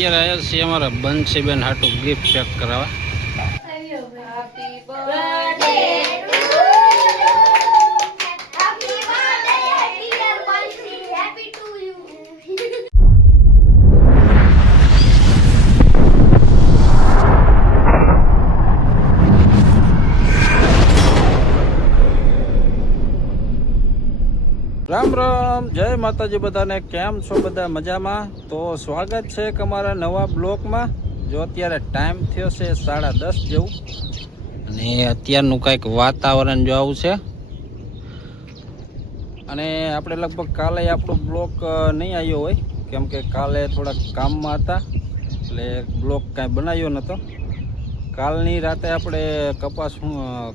અત્યારે આવ્યા છીએ અમારા બંસીબેન હાટું ગિફ્ટ પેક કરાવવા. રામ રામ, જય માતાજી બધાને. કેમ છો બધા? મજામાં? તો સ્વાગત છે એક અમારા નવા બ્લોકમાં. જો અત્યારે ટાઈમ થયો છે 10:30 જેવું, અને અત્યારનું કાંઈક વાતાવરણ જો આવું છે. અને આપણે લગભગ કાલે આપણો બ્લોક નહીં આવ્યો હોય, કેમ કે કાલે થોડાક કામમાં હતા, એટલે બ્લોક કાંઈ બનાવ્યો નહોતો. કાલની રાતે આપણે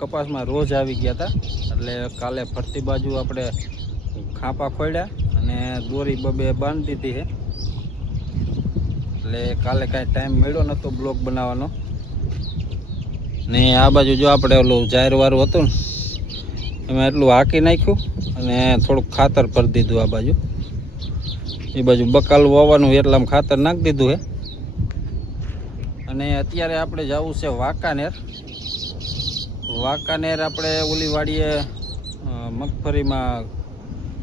કપાસમાં રોજ આવી ગયા હતા, એટલે કાલે ફરતી બાજુ આપણે ખાંપા ખોડ્યા અને દોરી બબે બાંધી દીધી છે, એટલે કાલે કાંઈ ટાઈમ મળ્યો નહોતો બ્લોક બનાવવાનો. ને આ બાજુ જો આપણે ઓલું જાહેરવાળું હતું ને, એમાં એટલું હાંકી નાખ્યું અને થોડુંક ખાતર ભરી દીધું. આ બાજુ એ બાજુ બકાલું વાવવાનું એટલામાં ખાતર નાખી દીધું છે. અને અત્યારે આપણે જવું છે વાંકાનેર. આપણે ઓલી વાડીએ મગફળીમાં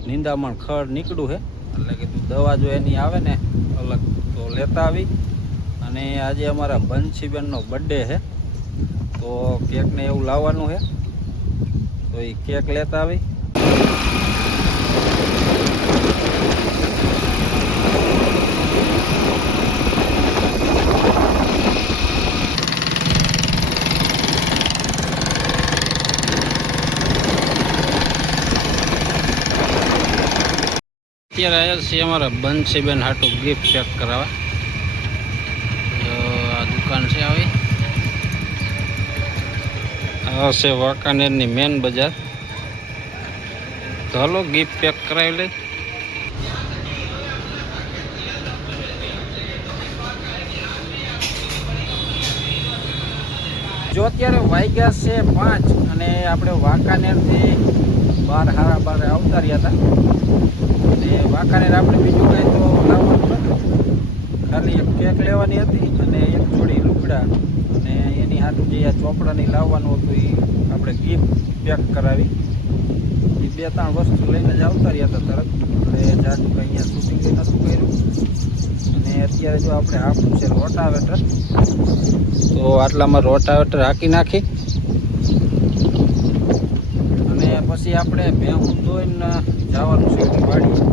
નિંદામણ ખડ નીકળ્યું છે, એટલે કીધું દવા જો એની આવે ને અલગ તો લેતા આવી. અને આજે અમારા બંસીબેનનો બર્થડે છે, તો કેક ને એવું લાવવાનું છે, તો એ કેક લેતા આવી. અત્યારે આવ્યા છીએ અમારા બંસીબેન હાટું ગિફ્ટ પેક કરાવવા. જો આ દુકાન છે આવી, આ છે વાંકાનેરની મેન બજાર. તો હાલો ગિફ્ટ પેક કરાવી લઈ. જો અત્યારે વાગ્યા છે 5 અને આપણે વાંકાનેરથી 12:30 આવતા રહ્યા હતા. અને વાંકાનેર આપણે બીજું કાંઈ તો લાવવાનું નહોતું, ખાલી એક કેક લેવાની હતી અને એક જોડી લુગડા, અને એની હાટું જે આ ચોપડાની લાવવાનું હતું એ આપણે ગિફ્ટ પેક કરાવી. એ 2-3 વસ્તુ લઈને જ આવતા રહ્યા હતા તરત, એટલે જાજુ કંઈ અહીંયા શૂટિંગ નહોતું કર્યું. અને અત્યારે જો આપણે હાંકવું છે રોટાવેટર, તો આટલામાં રોટાવેટર હાંકી નાખી અને પછી આપણે ભેહું ધોઈને જવાનું છે વાડીએ.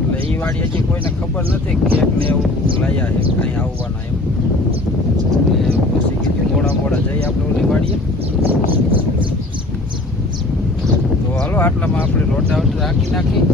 એટલે એ વાડી હજી કોઈને ખબર નથી કેક ને એવું લાયા છે કાંઈ આવવાના એમ, એટલે પછી કીધું મોડા જઈએ આપણે ઓલી વાડીએ. તો હાલો આટલામાં આપણે રોટાવેટર હાંકી નાખી.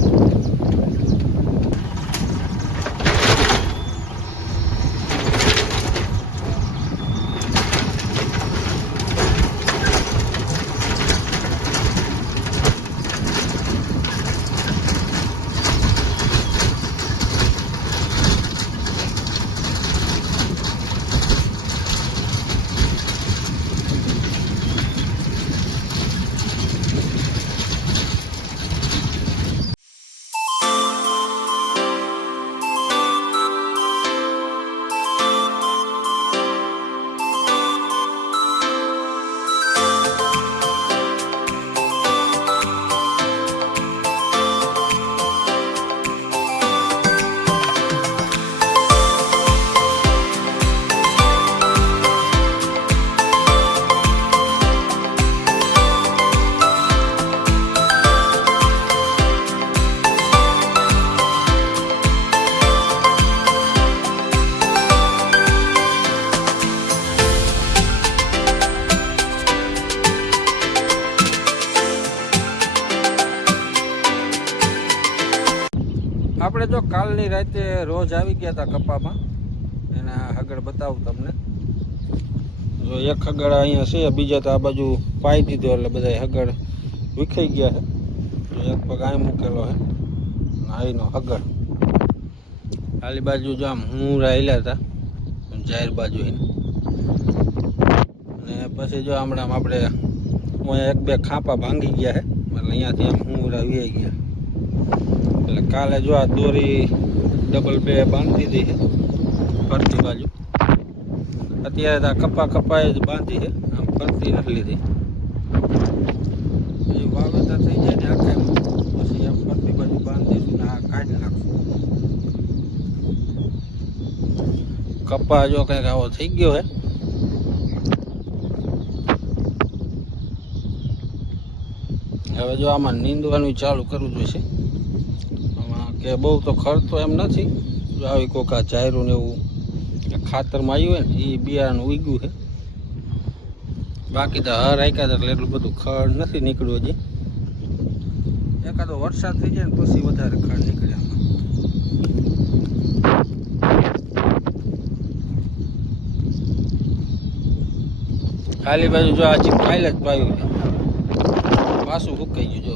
આપણે જો કાલની રાતે રોજ આવી ગયા હતા કપામાં, એના હગડ બતાવું તમને. જો એક હગડ અહીંયા છે, બીજા તો આ બાજુ પાઈ દીધો, એટલે બધા હગડ વિખાઈ ગયા છે. એક પગ અહીં મૂકેલો છે, અહીંનો હગડ. આલી બાજુ જો આમ હું રહેલા હતા જાહેર બાજુ એને. અને પછી જો હમણાં આપણે અહીંયા 1-2 ખાંપા ભાંગી ગયા છે, એટલે અહીંયાથી આમ હું આવી ગયા. એટલે કાલે જો આ દોરી ડબલ 2 બાંધી દીધી છે ફરતી બાજુ. અત્યારે તો આ કપાએ જ બાંધી છે, આમ ફરતી નથી લીધી. એ વાવેતર થઈ જાય ને આખે પછી આમ ફરતી બાજુ બાંધીશું ને આ કાઢી નાખશું. કપા જો કંઈક આવો થઈ ગયો હે. હવે જો આમાં નીંદવાનું ચાલુ કરવું જોઈશે. આમાં કે બહુ તો ખર્ચો એમ નથી. જો આવી કોઈક આ જાયરું ને એવું ખાતરમાં આવ્યું હોય ને એ બિયારણ ઉગ્યું છે. બાકી તો હર આયકા એટલે એટલું બધું ખડ નથી નીકળ્યું હજી. એકાદો વરસાદ થઈ જાય ને પછી વધારે ખડ નીકળે આમાં. ખાલી બાજુ જો આજે કાલે જ પાયું છે, પાછું સુકાઈ ગયું. જો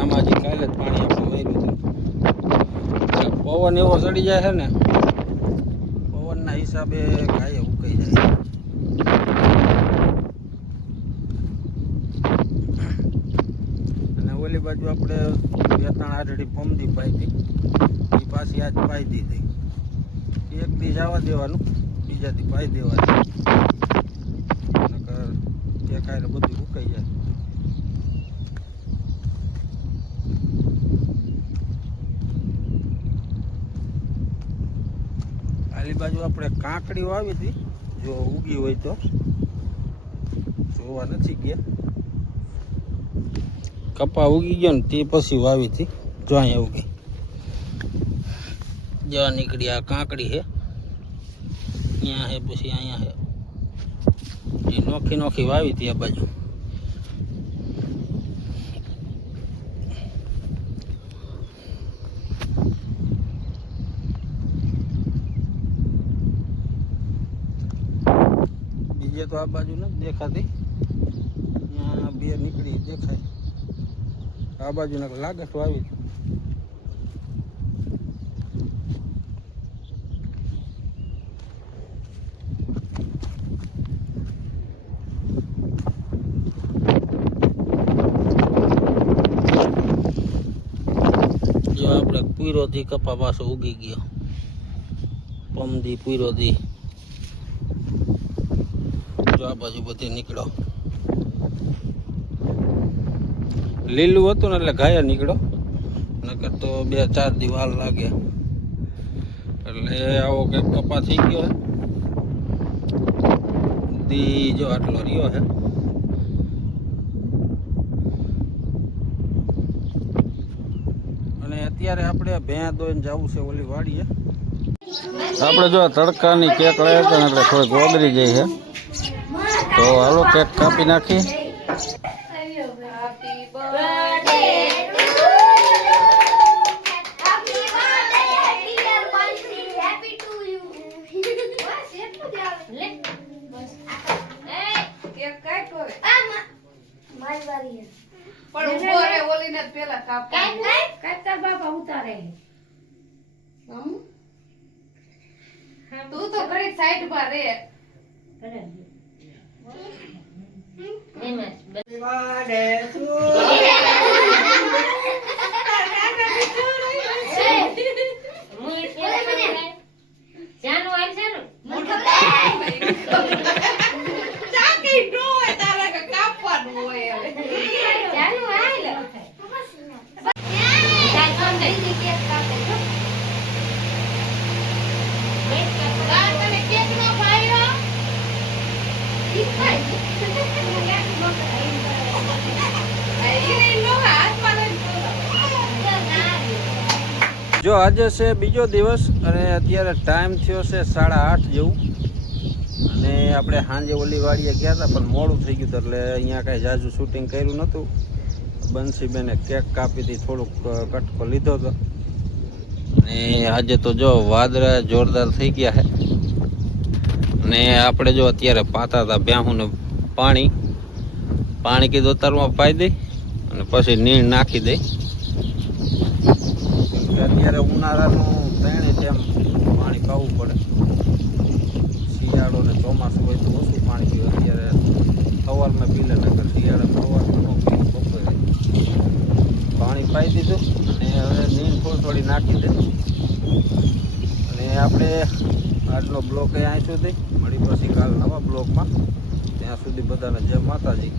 આમાં હજી કાલે જ પાણી આપણે વાર્યું હતું. પવન એવો ચડી જાય છે ને, પવનના હિસાબે ગાય ઉકાઈ જાય. અને ઓલી બાજુ આપણે 2-3 આઠડી પમદી પાઈ હતી, એ પાછી આજ પાઈ દીધી. એક દી જવા દેવાનું, બીજા દી પાઈ દેવાનું, નકર એકાયરે બધું ઉકાઈ જાય. આલી બાજુ આપણે કાંકડી વાવી હતી, જો ઉગી હોય તો જોવા નથી ગયા. કપા ઉગી ગયો ને તે પછી વાવી હતી, જો અહીંયા ઉગી. જ્યાં નીકળી આ કાંકડી છે, અહીંયા છે, પછી અહીંયા છે. એ નોખી નોખી વાવી હતી આ બાજુ. બીજે તો આ બાજુ નથી દેખાતી, અહીંયા બે નીકળી દેખાય. આ બાજુ લાગે તો આવી. જો આપણે પૂરોથી કપા પાછો ઉગી ગયો, પમદી પૂરોથી. જો આ બાજુ બધી નીકળો. લીલું હતું ને એટલે ઘાયા નીકળો, નકર તો 2-4 દી વાર લાગે. એટલે આવો કંઈક કપા થઈ ગયો દી. જો આટલો રહ્યો છે. અને અત્યારે આપણે ભેં દોઈને જવું છે ઓલી વાડીએ. આપણે જો તડકાની કેક લાવ્યા હતા ને એટલે થોડીક ઓગળી ગઈ છે, તો હાલો કેક કાપી નાખી. તું તો ઘડી સાઈડ માં રે. જો આજે છે બીજો દિવસ અને અત્યારે ટાઈમ થયો છે 8:30 જેવું. અને આપણે સાંજે ઓલી વાડીએ ગયા હતા પણ મોડું થઈ ગયું હતું, એટલે અહીંયા કાંઈ જાજુ શૂટિંગ કર્યું નહોતું. બંસીબેને કેક કાપી હતી, થોડુંક કટકો લીધો હતો. અને આજે તો જો વાદળા જોરદાર થઈ ગયા છે. અને આપણે જો અત્યારે પાતા હતા ભેહુંને પાણી કીધું ઉતારમાં પાઈ દઈ અને પછી નીણ નાખી દઈ. અત્યારે ઉનાળાનું ત્રણે જેમ પાણી પાવું પડે. શિયાળો ને ચોમાસું હોય તો ઓછું પાણી પીવે. અત્યારે સવારમાં પી લે, નકર શિયાળામાં સવારમાં બપોરે પાણી પાઈ દીધું. અને હવે નીણ થોડું થોડી નાખી દે. અને આપણે આજનો બ્લોક અહીં સુધી મળી પછી કાલ નવા બ્લોકમાં. ત્યાં સુધી બધાને જય માતાજી.